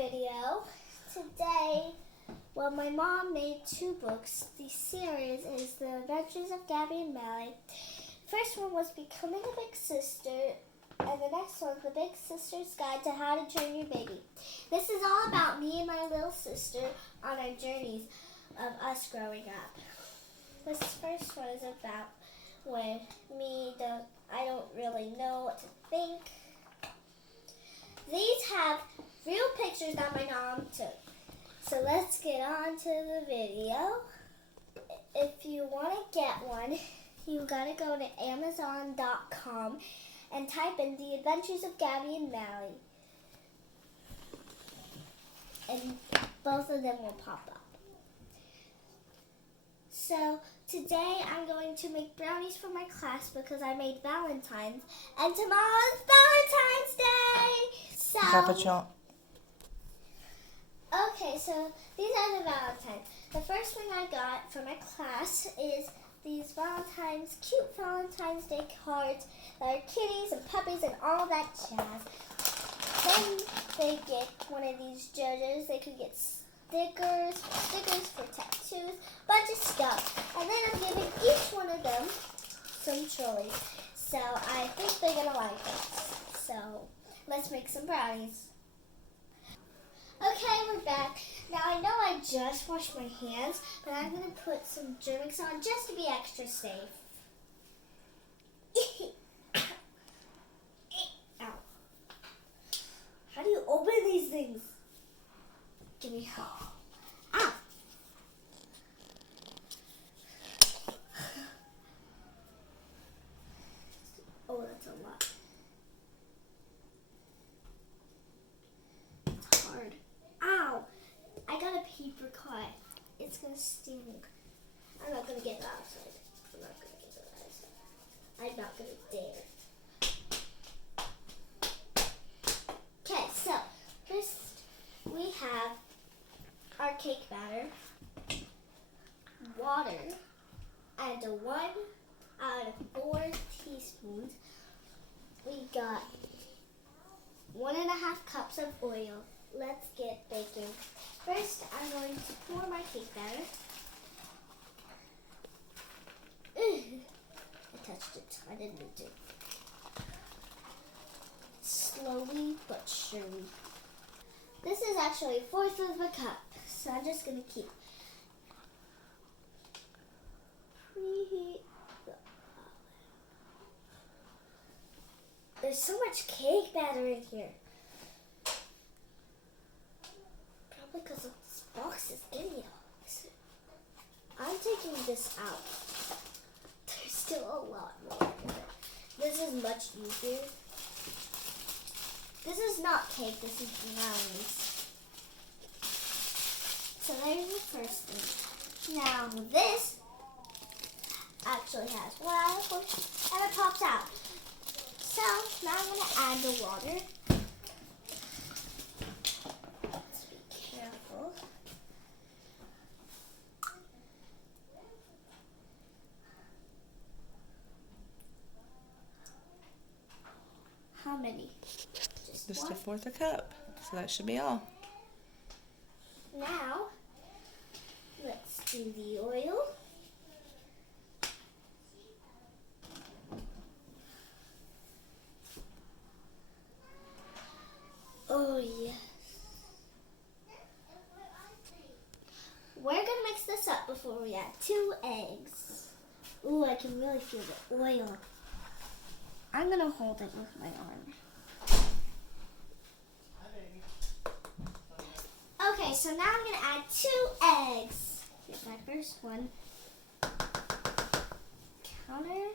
video. Today, well, my mom made 2 books. The series is The Adventures of Gabby and Mally. First one was Becoming a Big Sister, and the next one, The Big Sister's Guide to How to Train Your Baby. This is all about me and my little sister on our journeys of us growing up. This first one is about when I don't really know what to think. These have real pictures that my mom took. So let's get on to the video. If you want to get one, you gotta go to Amazon.com and type in The Adventures of Gabby and Mally. And both of them will pop up. So today I'm going to make brownies for my class because I made Valentine's, and tomorrow's Valentine's Day. So okay, so these are the Valentines. The first thing I got for my class is these cute Valentine's Day cards that are kitties and puppies and all that jazz. Then they get one of these judges. They could get stickers for tattoos, bunch of stuff. And then I'm giving each one of them some trolleys. So I think they're gonna like it. So let's make some brownies. Okay, we're back. Now I know I just washed my hands, but I'm gonna put some Germix on just to be extra safe. Ow. How do you open these things? Give me help. Ow. Oh, that's a lot. It's hard. Ow. I got a paper cut. It's going to sting. I'm not going to get it outside. I'm not going to get it outside. I'm not going to dare. Okay, so first we have our cake batter, water, and 1 out of 4 teaspoons. We got 1.5 cups of oil. Let's get baking. First, I'm going to pour my cake batter. I touched it. I didn't mean to. Slowly but surely. This is actually 1/4 of a cup, so I'm just going to keep preheat the oven. There's so much cake batter in here. Probably because this box is in here. I'm taking this out. There's still a lot more in it. This is much easier. This is not cake, this is brownies. So there's the first thing. Now this actually has 1 out of 4 and it pops out. So now I'm going to add the water. Let's be careful. How many? Just 1/4 a cup, so that should be all. Now, let's do the oil. Oh, yes. We're going to mix this up before we add 2 eggs. Ooh, I can really feel the oil. I'm going to hold it with my arm. Okay, so now I'm going to add 2 eggs. Here's my first one. Counter.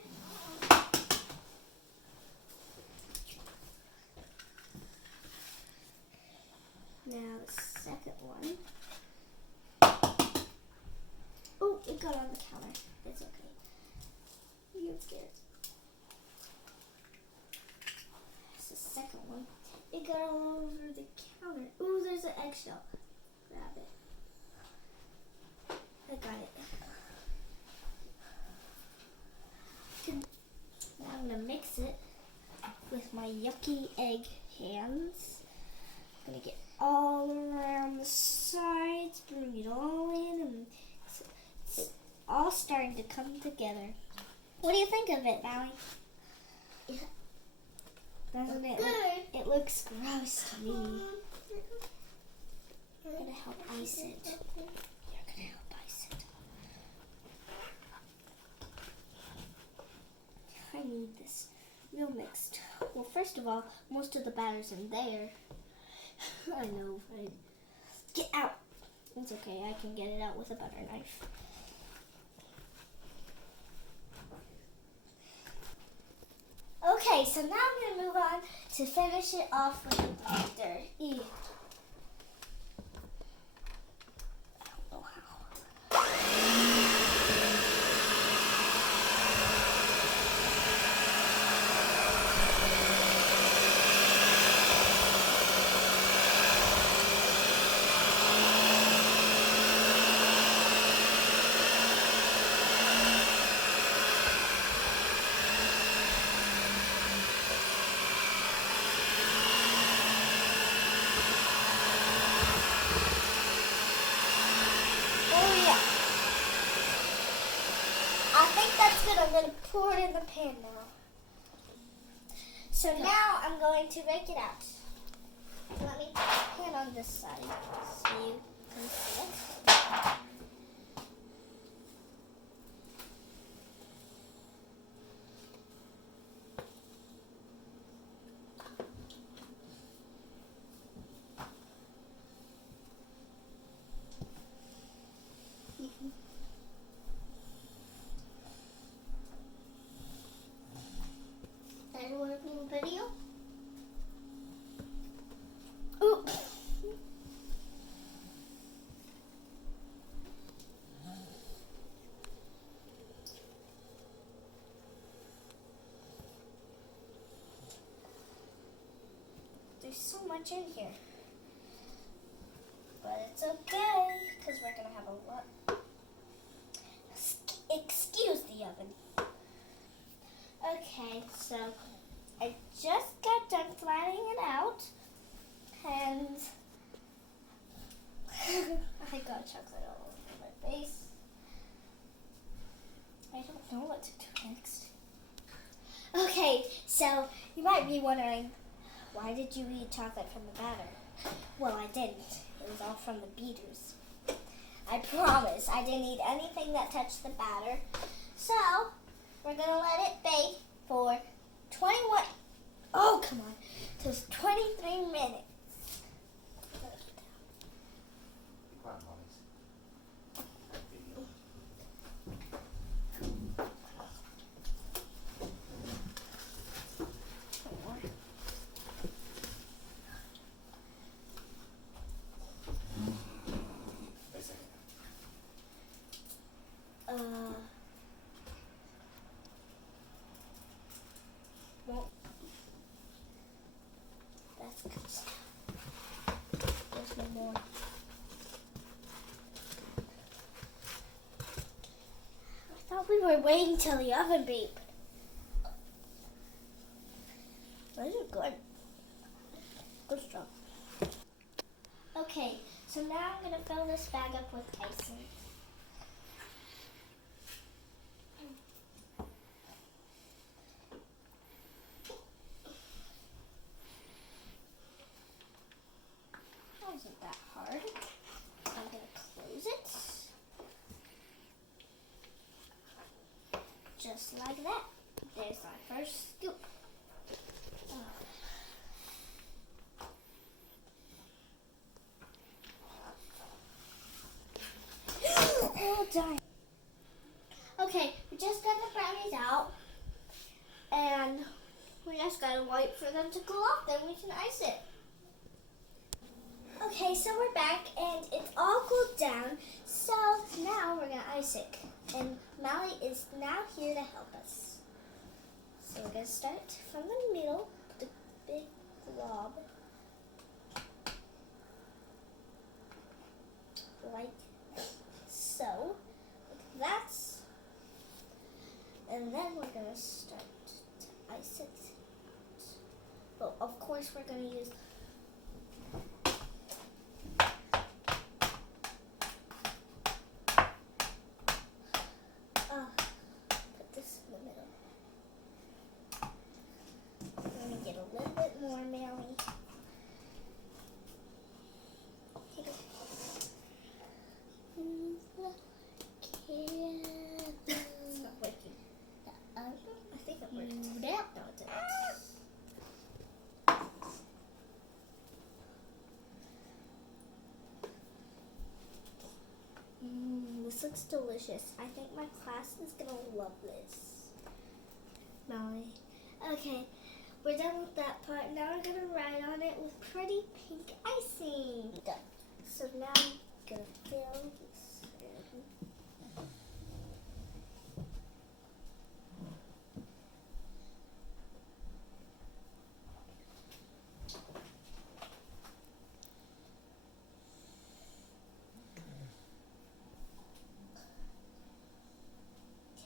Now the second one. Oh, it got on the counter. It's okay. You can get it. That's the second one. It got all over the counter. Ooh, there's an eggshell. Grab it. I got it. Now I'm going to mix it with my yucky egg hands. I'm going to get all around the sides, bring it all in, and it's all starting to come together. What do you think of it, Allie? Yeah. Doesn't it? It looks gross to me. I'm gonna help ice it. You're gonna help ice it. I need this real mixed. Well, first of all, most of the batter's in there. I know, right? Get out! It's okay, I can get it out with a butter knife. Okay, so now I'm gonna move on to finish it off with the blender. Ew. I don't know how. Oh yeah. I think that's good. I'm going to pour it in the pan now. So now I'm going to rake it out. Let me put the pan on this side so you can see it. That working video? Oops. There's so much in here. But it's okay, because we're going to have a lot. Excuse the oven. Okay, so I just got done flattening it out, and I got chocolate all over my face. I don't know what to do next. Okay, so you might be wondering, why did you eat chocolate from the batter? Well, I didn't. It was all from the beaters. I promise I didn't eat anything that touched the batter. So, we're going to let it bake for 21, oh come on, just 23 minutes. Well, that's good stuff. There's no more. I thought we were waiting till the oven beeped. Those are good. Good stuff. Okay, so now I'm going to fill this bag up with icing. Isn't that hard? I'm going to close it. Just like that. There's my first scoop. Oh, darn. Okay, we just got the brownies out. And we just got to wait for them to cool off. Then we can ice it. Okay, so we're back and it's all cooled down. So now we're going to ice it. And Molly is now here to help us. So we're going to start from the middle, the big glob. Like so. That's. And then we're going to start to ice it. Well, of course we're going to use looks delicious. I think my class is gonna love this. Molly. Okay, we're done with that part. Now we're gonna write on it with pretty pink icing. So now I'm gonna fill this in.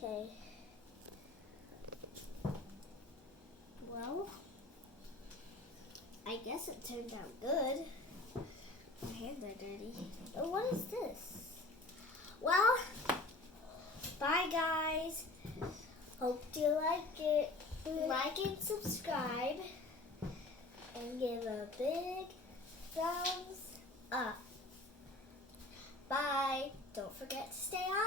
Okay. Well, I guess it turned out good. My hands are dirty. Oh, what is this? Well, bye guys. Hope you like it. Like and subscribe. And give a big thumbs up. Bye. Don't forget to stay on.